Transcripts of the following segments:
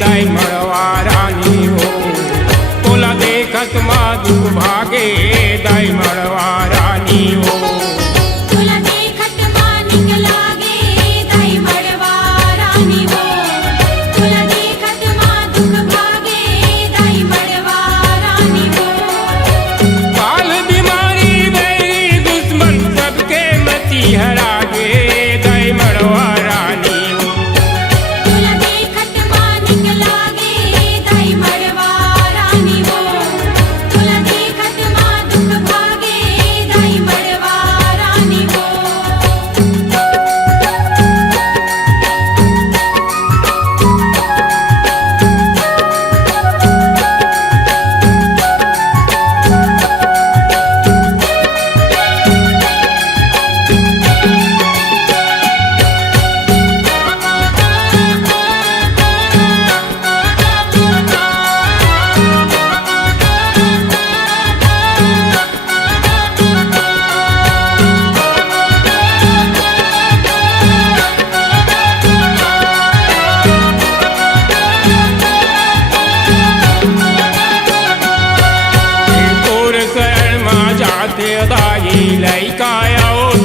दाई मड़वा रानी हो। तोला देखत माँ दुख भागे दाई मड़वा रानी हो। तोला देखत मानिक लागे दाई मड़वा रानी हो। तोला देखत माँ दुख भागे दाई मड़वा रानी हो। काल बीमारी बैरी दुश्मन सबके मची हरागे दाई मड़वा रानी हो। तोला देखत मानिक लागे दाई मड़वा रानी हो। तोला देखत माँ दुख भागे दाई मड़वा रानी हो। तोर शरण माँ जाते दाई लैका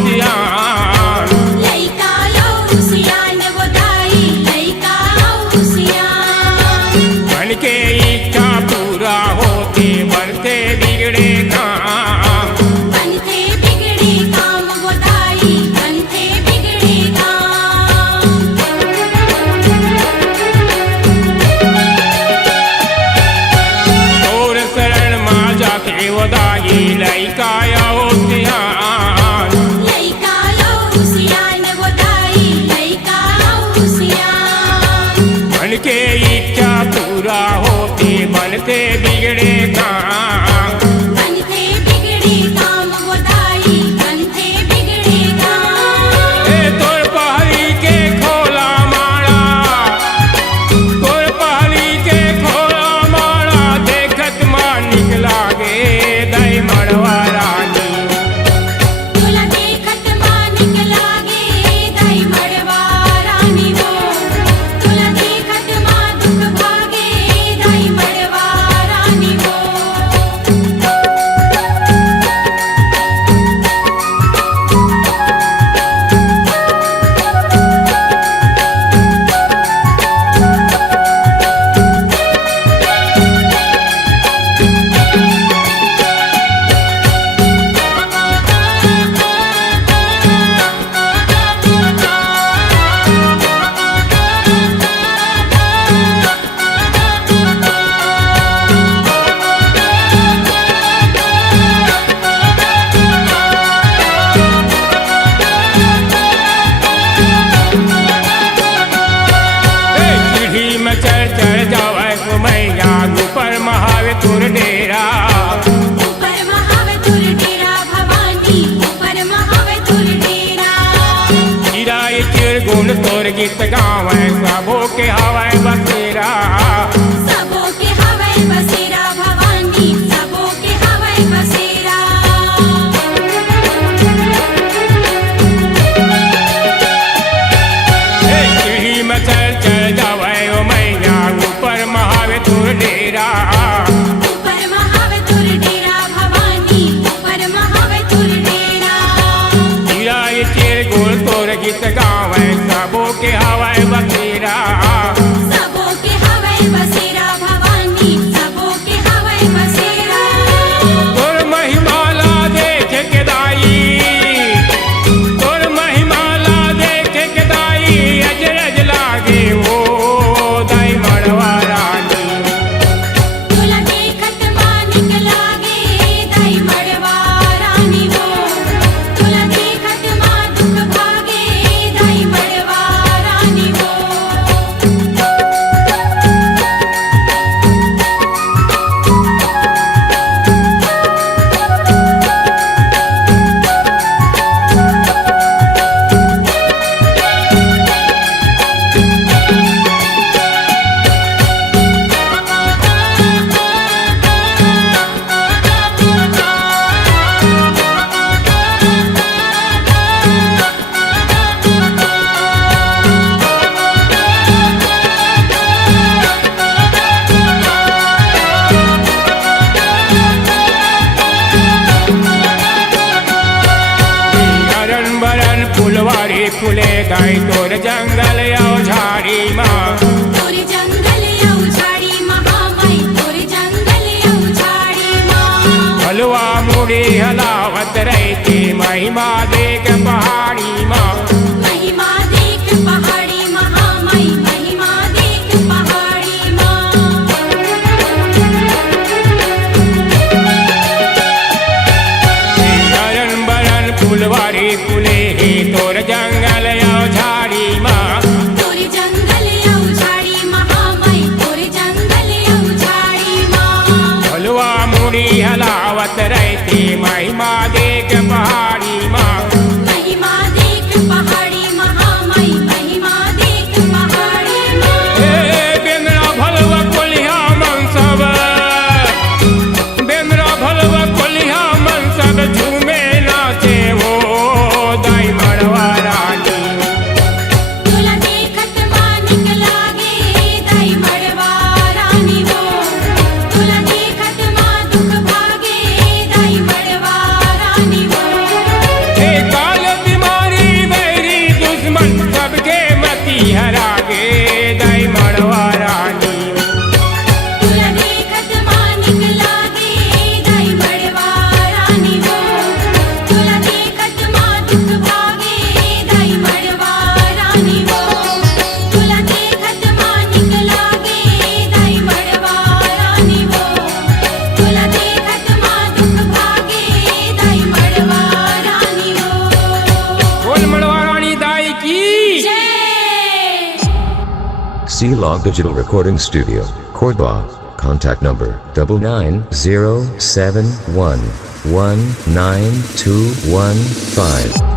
सियान। लैका लो सियान वो दाई लैका लो सियान। मन के इच्छा पूरा होते बनते बिगड़े काम। बनते बिगड़े काम वो दाई बनते बिगड़े काम। तोर शरण माँ जाके दाई लैका सियान। लैका लो सियान वो दाई लैका लो सियान। मन के इच्छा पूरा होते बनते बिगड़े काम। बनते बिगड़े काम वो दाई बनते बिगड़े काम। ए तोर पहली के खोला मारा। तोर पहली के खोला मारा देखत माँ निकलागे दाई मड़वा रानी हो। तोला देखत मानिक लागे दाई मड़वा रानी हो। तोला देखत माँ दुख भागे दाई मड़वा रानी हो। ए सीढ़ी में चढ़ जावे तो मैया ऊपर महावे तुर डेरा। ऊपर महावे तुर डेरा भवानी ऊपर महावे तुर डेरा। चिराए चिरगुण तोर गीत गावे सबो के हवाए बसेरा। सबो के हवाई बसेरा भवानी सबो के हवाई बसेरा। ए सीढ़ी में चढ़ जावे ओ मैया ऊपर दाई तोर जंगल औझाड़ी माँ तोर जंगल औझाड़ी महामाई तोर जंगल औझाड़ी माँ हलवा मुड़ी हलावत रहती महिमा देख पहाड़ी माँ महिमा देख पहाड़ी महामाई महिमा देख पहाड़ी माँ नरन बरन फुलवारी फुले हे तोर जंगल औझाड़ी माँ तोर जंगल औझाड़ी महामाई तोर जंगल औझाड़ी माँ हलवा मुड़ी हलावत रहती महिमा देख पहाड़ी माँ महिमा देख पहाड़ी महामाई महिमा देख पहाड़ी माँ बेंद्रा भलवा कोलिया मन सब बेंद्रा भलवा कोलिया मन सब झूमे नाचे वो दाई मड़वा रानी तुला देखत मानिक लागे दाई मड़वा रानी हो तुला देखत माँ दुख भागे दाई मड़वा रानी हो हे काल बीमारी बैरी दुश्मन सबके मती हरागे दाई मड़वा रानी तुला देखत मानिक लागे दाई मड़वा रानी हो तुला देखत माँ दुख भागे दाई मड़वा रानी हो तुला देखत मानिक लागे दाई मड़वा रानी हो तुला देखत माँ दुख भागे दाई मड़वा रानी हो बोल मड़वा रानी दाई की जय C-Log Digital Recording Studio, Cordoba. Contact number 99071192215.